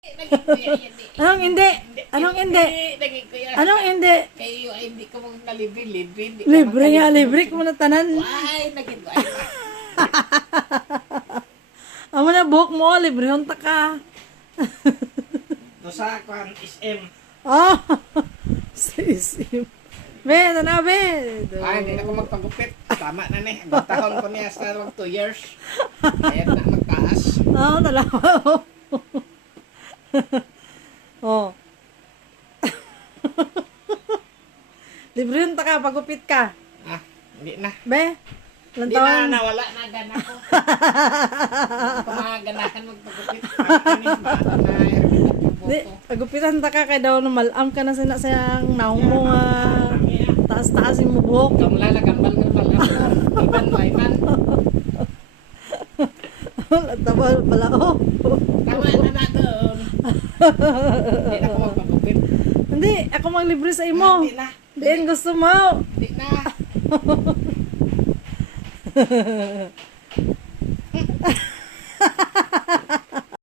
Anong hindi? Anong hindi? Anong hindi? Kayo ay hindi ko mong nalibre-libre. Libre nga, libre ko na tanan. Ay, naging ay. Amo na buhok mo, libre honta ka. Dosa ko ang SM. Oh, sisim. Be, na be. Ay, hindi na ko magpagupit. Tama na ni. Ang tahon ko niya sa 2 years. Kaya na magtaas. Oo, talaga. Oh. Libre honta ka, pagupit ka. Ah, hindi na. Be, ilang Hindi na, taon? nawala na gana ko. Hindi ko maganahan magpagupit. Ano ba? Na herbitat yung Di, buko. pagupitan ta ka kay daw no malam ka na sayang naong mo nga taas-taas mo buhok. Kamu lala gambal ng pala. Iban mo, Iban. Tabal pala oh. Tama na natin. Hindi na ko magpagupit. Hindi, ako maglibre sa imo. Hindi na. Diin gusto mo. Hindi na.